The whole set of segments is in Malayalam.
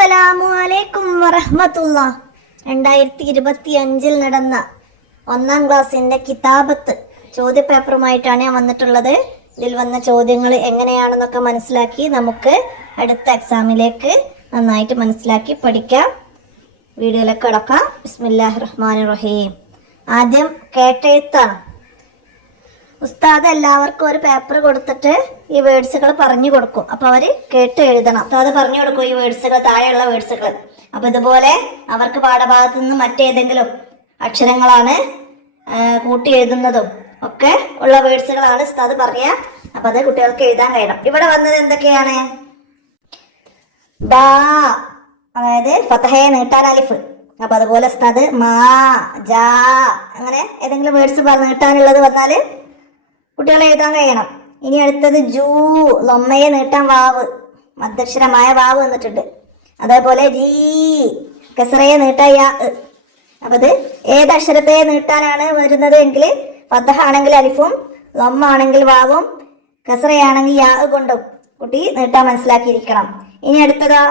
അസ്സലാമു അലൈക്കും വറഹ്മത്തുള്ളാ. 2025 നടന്ന 1ാം ക്ലാസ്സിൻ്റെ കിതാബത്ത് ചോദ്യപേപ്പറുമായിട്ടാണ് ഞാൻ വന്നിട്ടുള്ളത്. ഇതിൽ വന്ന ചോദ്യങ്ങൾ എങ്ങനെയാണെന്നൊക്കെ മനസ്സിലാക്കി നമുക്ക് അടുത്ത എക്സാമിലേക്ക് നന്നായിട്ട് മനസ്സിലാക്കി പഠിക്കാം. വീഡിയോയിലേക്ക് കടക്കാം. ബിസ്മില്ലാഹിർ റഹ്മാനിർ റഹീം. ആദ്യം കേട്ടെഴുത്താണ്. ഉസ്താദ് എല്ലാവർക്കും ഒരു പേപ്പർ കൊടുത്തിട്ട് ഈ വേർഡ്സുകൾ പറഞ്ഞു കൊടുക്കും. അപ്പോൾ അവർ കേട്ട് എഴുതണം. ഉസ്താദ് പറഞ്ഞു കൊടുക്കും ഈ വേർഡ്സുകൾ, താഴെയുള്ള വേർഡ്സുകൾ. അപ്പോൾ ഇതുപോലെ അവർക്ക് പാഠഭാഗത്ത് നിന്ന് മറ്റേതെങ്കിലും അക്ഷരങ്ങളാണ് കൂട്ടി എഴുതുന്നതും ഒക്കെ ഉള്ള വേർഡ്സുകളാണ് ഉസ്താദ് പറയുക. അപ്പോൾ അത് കുട്ടികൾക്ക് എഴുതാൻ കഴിയണം. ഇവിടെ വന്നത് എന്തൊക്കെയാണ്? ബാ, അതായത് ഫതഹയെ നീട്ടാൻ അലിഫ്. അപ്പോൾ അതുപോലെ ഉസ്താദ് മാ, ജാ, അങ്ങനെ ഏതെങ്കിലും വേർഡ്സ് നീട്ടാനുള്ളത് വന്നാൽ കുട്ടികളെ എഴുതാൻ കഴിയണം. ഇനി അടുത്തത് ജൂ, ലൊമ്മയെ നീട്ടാൻ വാവ്, മധ്യക്ഷരമായ വാവ് വന്നിട്ടുണ്ട്. അതേപോലെ രീ, കസറയെ നീട്ടാൻ യാ. അപ്പം ഇത് ഏതക്ഷരത്തെ നീട്ടാനാണ് വരുന്നത് എങ്കിൽ ഫതഹ ആണെങ്കിൽ അലിഫും, ലൊമ്മ ആണെങ്കിൽ വാവും, കസറയാണെങ്കിൽ യാ കൊണ്ടും കുട്ടി നീട്ടാൻ മനസ്സിലാക്കിയിരിക്കണം. ഇനി അടുത്തതാ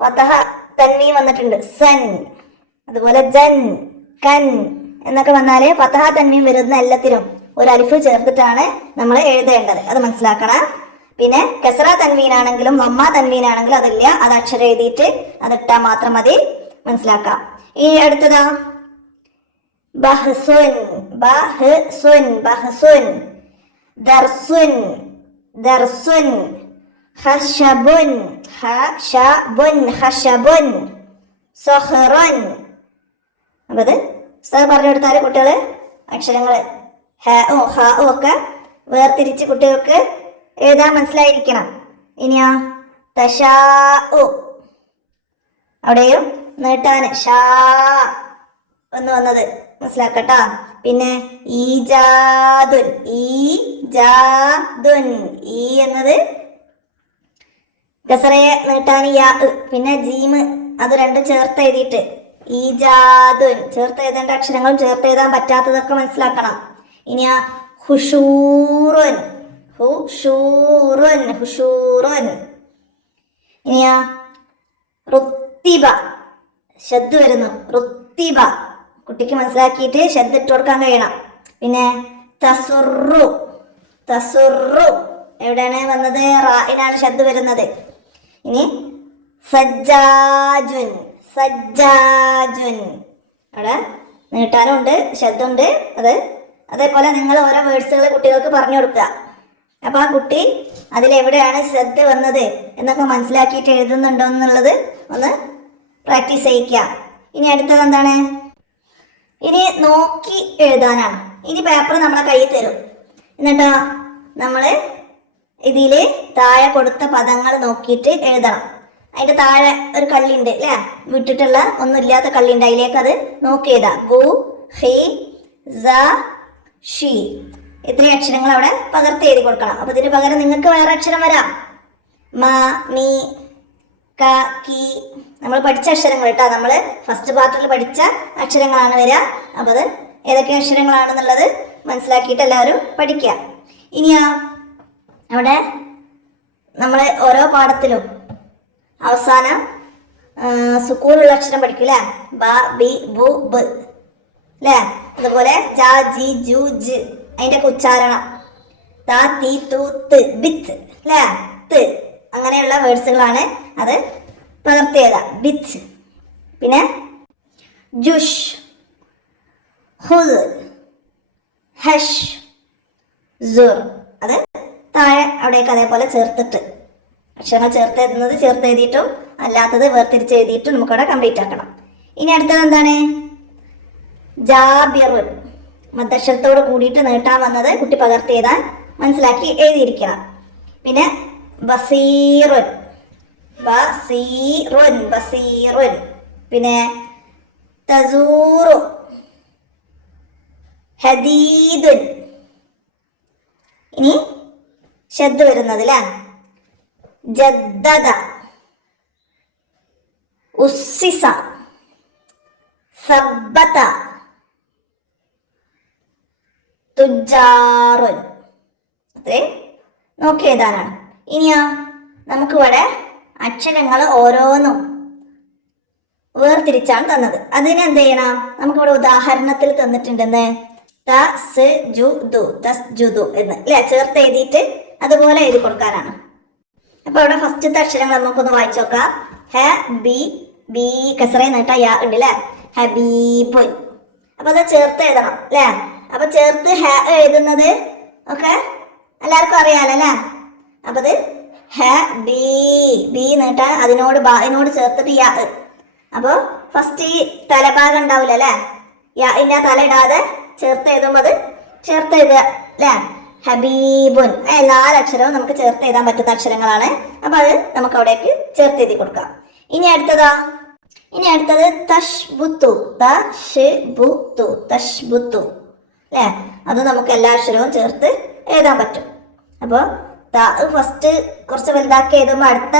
ഫതഹ തൻവീൻ വന്നിട്ടുണ്ട്, സൻ. അതുപോലെ ജൻ, കൻ എന്നൊക്കെ വന്നാൽ ഫതഹ തൻവീൻ വരുന്ന എല്ലാത്തിനും ഒരു അലിഫ് ചേർത്തിട്ടാണ് നമ്മൾ എഴുതേണ്ടത്. അത് മനസ്സിലാക്കണം. പിന്നെ കസറ തൻവീനാണെങ്കിലും ലൊമ്മ തൻവീനാണെങ്കിലും അതില്ല, അത് അക്ഷരം എഴുതിയിട്ട് അതിട്ടാൽ മാത്രം മതി. മനസ്സിലാക്കാം. ഈ അടുത്തതാ ബഹ്സുൻ, ബഹ്സുൻ, ബഹ്സുൻ, ദർസുൻ, ദർസുൻ, ഖശബുൻ, ഖശബുൻ, ഖശബുൻ, സഹ്റുൻ. അപ്പോൾ ഇത് ഉസ്താദ് പറഞ്ഞു കൊടുത്താൽ കുട്ടികൾ അക്ഷരങ്ങൾ ഹാ ഒക്കെ വേർതിരിച്ച് കുട്ടികൾക്ക് എഴുതാൻ മനസ്സിലായിരിക്കണം. ഇനിയോ തശാ, അവിടെയും നീട്ടാൻ ഷാ എന്ന് വന്നത് മനസ്സിലാക്കട്ടോ. പിന്നെ ഈജാദുൻ, ഈജാദുൻ, ഈ എന്നത് ഗസറയെ നീട്ടാൻ യാ. പിന്നെ ജീമ്, അത് രണ്ടും ചേർത്ത് എഴുതിയിട്ട് ഈജാദുൻ, ചേർത്ത് എഴുതേണ്ട അക്ഷരങ്ങളും ചേർത്ത് എഴുതാൻ പറ്റാത്തതൊക്കെ മനസ്സിലാക്കണം. ഇനി ഹുഷൂറുൻ, ഹുഷൂറുൻ, ഹുഷൂറുൻ. ഇനിയാ റുത്തിബ, ശബ്ദ് വരുന്നു, റുത്തിബ, കുട്ടിക്ക് മനസ്സിലാക്കിയിട്ട് ശബ്ദം ഇട്ട് കൊടുക്കാൻ കഴിയണം. പിന്നെ തസുറു, തസുറു എവിടെയാണ് വന്നത്? റായിനാണ് ശബ്ദ് വരുന്നത്. ഇനി സജ്ജാജുൻ, സജ്ജാജുൻ, അവിടെ നീട്ടാനുണ്ട്, ശബ്ദമുണ്ട്. അതേപോലെ നിങ്ങൾ ഓരോ വേർഡ്സുകൾ കുട്ടികൾക്ക് പറഞ്ഞു കൊടുക്കുക. അപ്പോൾ ആ കുട്ടി അതിലെവിടെയാണ് ശ്രദ്ധ വന്നത് എന്നൊക്കെ മനസ്സിലാക്കിയിട്ട് എഴുതുന്നുണ്ടോ എന്നുള്ളത് ഒന്ന് പ്രാക്ടീസ് ചെയ്യിക്കുക. ഇനി അടുത്തത് എന്താണ്? ഇനി നോക്കി എഴുതാനാണ്. ഇനി പേപ്പർ നമ്മളെ കയ്യിൽ തരും. എന്നിട്ടോ നമ്മൾ ഇതിൽ താഴെ കൊടുത്ത പദങ്ങൾ നോക്കിയിട്ട് എഴുതണം. അതിൻ്റെ താഴെ ഒരു കള്ളിയുണ്ട് അല്ലേ, വിട്ടിട്ടുള്ള ഒന്നുമില്ലാത്ത കള്ളിയുണ്ട്, അതിലേക്ക് അത് നോക്കി എഴുതാം. ഗു, ഹി, സ, ഷി, ഇത്രയും അക്ഷരങ്ങൾ അവിടെ പകർത്തി എഴുതി കൊടുക്കണം. അപ്പോൾ ഇതിന് പകരം നിങ്ങൾക്ക് വേറെ അക്ഷരം വരാം. മ, മി, ക, കി, നമ്മൾ പഠിച്ച അക്ഷരങ്ങൾ കേട്ടോ. നമ്മൾ ഫസ്റ്റ് പാർട്ടിൽ പഠിച്ച അക്ഷരങ്ങളാണ് വരിക. അപ്പോൾ അത് ഏതൊക്കെ അക്ഷരങ്ങളാണെന്നുള്ളത് മനസ്സിലാക്കിയിട്ട് എല്ലാവരും പഠിക്കുക. ഇനിയാ അവിടെ നമ്മൾ ഓരോ പാഠത്തിലും അവസാനം സുക്കൂനുള്ള അക്ഷരം പഠിക്കൂലേ, ബ, ബി, ബു, ബ് അല്ലേ. അതുപോലെ ജ, ജി, ജു, ജ്, അതിൻ്റെ ഒക്കെ ഉച്ചാരണം ത, തി, തു, ത്, ബിത്ത് അല്ലേ, ത്, അങ്ങനെയുള്ള വേർഡ്സുകളാണ്. അത് പകർത്തിയതാ, ബിത്ത്. പിന്നെ ജുഷ്, ഹുദ്, ഹഷ്, സുർ, അത് താഴെ അവിടെയൊക്കെ അതേപോലെ ചേർത്തിട്ട് അക്ഷരങ്ങൾ ചേർത്ത് എഴുതുന്നത് ചേർത്ത് എഴുതിയിട്ടും അല്ലാത്തത് വേർതിരിച്ച് എഴുതിയിട്ടും നമുക്കവിടെ കംപ്ലീറ്റ് ആക്കണം. ഇനി അടുത്തത് എന്താണ്? ജാബിറുൻ, മദ്ദക്ഷരത്തോട് കൂടിയിട്ട് നീട്ടാൻ വന്നത് കുട്ടി പകർത്തി എഴുതാൻ മനസ്സിലാക്കി എഴുതിയിരിക്കണം. പിന്നെ ബസീറുൻ, ബസീറുൻ, ബസീറുൻ. പിന്നെ തസൂറു, ഹദീദുൻ. ഇനി ശബ്ദ വരുന്നത് അല്ലേ, ജദ്ദദ, ഉസ്സിസ, സബ്ബത, തുജാറുൻ. അത്രയും നോക്കി എഴുതാനാണ്. ഇനിയോ നമുക്കിവിടെ അക്ഷരങ്ങൾ ഓരോന്നും വേർതിരിച്ചാണ് തന്നത്. അതിന് എന്ത് ചെയ്യണം? നമുക്കിവിടെ ഉദാഹരണത്തിൽ തന്നിട്ടുണ്ടെന്ന് തസ്ജുദു എന്ന് അല്ലെ, ചേർത്ത് എഴുതിയിട്ട് അതുപോലെ എഴുതി കൊടുക്കാനാണ്. അപ്പൊ അവിടെ ഫസ്റ്റത്തെ അക്ഷരങ്ങൾ നമുക്കൊന്ന് വായിച്ചു നോക്കാം. ഹ ബി ബി കസറ നീട്ട യാ ഉണ്ട് അല്ലെ, ഹബീബുൻ. അപ്പൊ അത് ചേർത്ത് എഴുതണം അല്ലെ. അപ്പൊ ചേർത്ത് ഹ എഴുതുന്നത് ഒക്കെ എല്ലാവർക്കും അറിയാലോ അല്ലെ. അപ്പൊ അത് ഹ ബി ബി നീട്ട അതിനോട് ബാനോട് ചേർത്തിട്ട് യാ. അപ്പൊ ഫസ്റ്റ് ഈ തലഭാഗം ഉണ്ടാവില്ല അല്ലെ, യാ ഇന്ന തല ഇടാതെ ചേർത്ത് എഴുതുമ്പോ അത് ചേർത്ത് എഴുതുക അല്ലെ. ഹബീബുൻ 4 അക്ഷരവും നമുക്ക് ചേർത്ത് എഴുതാൻ പറ്റുന്ന അക്ഷരങ്ങളാണ്. അപ്പൊ അത് നമുക്ക് അവിടേക്ക് ചേർത്ത് എഴുതി കൊടുക്കാം. ഇനി അടുത്തത് തഷ്ബുത്തു തഷ്ബുത്തു അല്ലെ. അത് നമുക്ക് എല്ലാ അക്ഷരവും ചേർത്ത് എഴുതാൻ പറ്റും. അപ്പൊ ഫസ്റ്റ് കുറച്ച് വലുതാക്കി എഴുതുമ്പോ അടുത്ത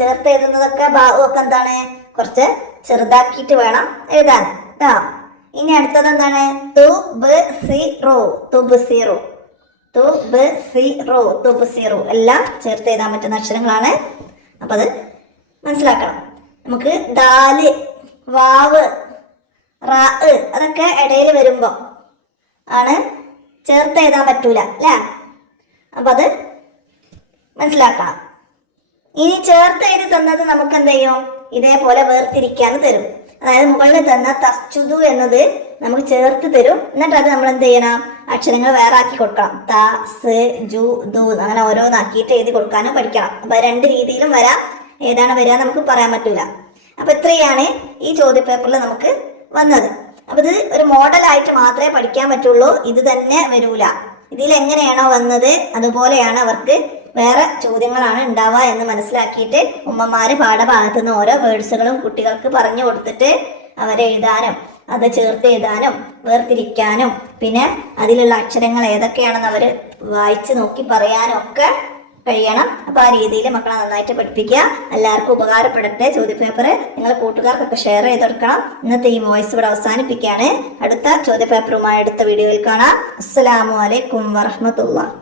ചേർത്ത് എഴുതുന്നതൊക്കെ ഒക്കെ എന്താണ്, കുറച്ച് ചെറുതാക്കിയിട്ട് വേണം എഴുതാൻ കേട്ടോ. ഇനി അടുത്തത് എന്താണ്? തുബ്സിറു എല്ലാം ചേർത്ത് എഴുതാൻ പറ്റുന്ന അക്ഷരങ്ങളാണ്. അപ്പൊ അത് മനസ്സിലാക്കണം. നമുക്ക് ദാല് വാവ് റാ അതൊക്കെ ഇടയിൽ വരുമ്പോ ആണ് ചേർത്ത് എഴുതാൻ പറ്റൂല അല്ലേ. അപ്പൊ അത് മനസ്സിലാക്കണം. ഇനി ചേർത്ത് എഴുതി തന്നത് നമുക്ക് എന്ത് ചെയ്യും? ഇതേപോലെ വേർതിരിക്കാൻ തരും. അതായത് മുകളിൽ തന്ന തസ്ജുദു എന്നത് നമുക്ക് ചേർത്ത് തരും. എന്നിട്ട് അത് നമ്മൾ എന്ത് ചെയ്യണം? അക്ഷരങ്ങൾ വേറെ ആക്കി കൊടുക്കണം. ത സ് ജു ദു അങ്ങനെ ഓരോന്നാക്കിയിട്ട് എഴുതി കൊടുക്കാനും പഠിക്കണം. അപ്പൊ 2 രീതിയിലും വരാം. ഏതാണ് വരിക നമുക്ക് പറയാൻ പറ്റൂല. അപ്പൊ ഇത്രയാണ് ഈ ചോദ്യപേപ്പറിൽ നമുക്ക് വന്നത്. അപ്പൊ ഇത് ഒരു മോഡലായിട്ട് മാത്രമേ പഠിക്കാൻ പറ്റുള്ളൂ. ഇത് തന്നെ വരൂല. ഇതിൽ എങ്ങനെയാണോ വന്നത് അതുപോലെയാണ് അവർക്ക് വേറെ ചോദ്യങ്ങളാണ് ഉണ്ടാവുക എന്ന് മനസ്സിലാക്കിയിട്ട് ഉമ്മമാര് പാഠഭാഗത്ത് നിന്ന് ഓരോ വേർഡ്സുകളും കുട്ടികൾക്ക് പറഞ്ഞു കൊടുത്തിട്ട് അവരെ എഴുതാനും അത് ചേർത്ത് എഴുതാനും വേർതിരിക്കാനും പിന്നെ അതിലുള്ള അക്ഷരങ്ങൾ ഏതൊക്കെയാണെന്ന് അവർ വായിച്ച് നോക്കി പറയാനും ഒക്കെ കഴിയണം. അപ്പോൾ ആ രീതിയിൽ മക്കളെ നന്നായിട്ട് പഠിപ്പിക്കുക. എല്ലാവർക്കും ഉപകാരപ്പെടട്ടെ ചോദ്യപേപ്പർ. നിങ്ങൾ കൂട്ടുകാർക്കൊക്കെ ഷെയർ ചെയ്തെടുക്കണം. ഇന്നത്തെ ഈ വോയിസ് ഇവിടെ അവസാനിപ്പിക്കുകയാണ്. അടുത്ത ചോദ്യപേപ്പറുമായി അടുത്ത വീഡിയോയിൽ കാണാം. അസ്സലാമു അലൈക്കും വറഹ്മത്തുള്ളാഹി.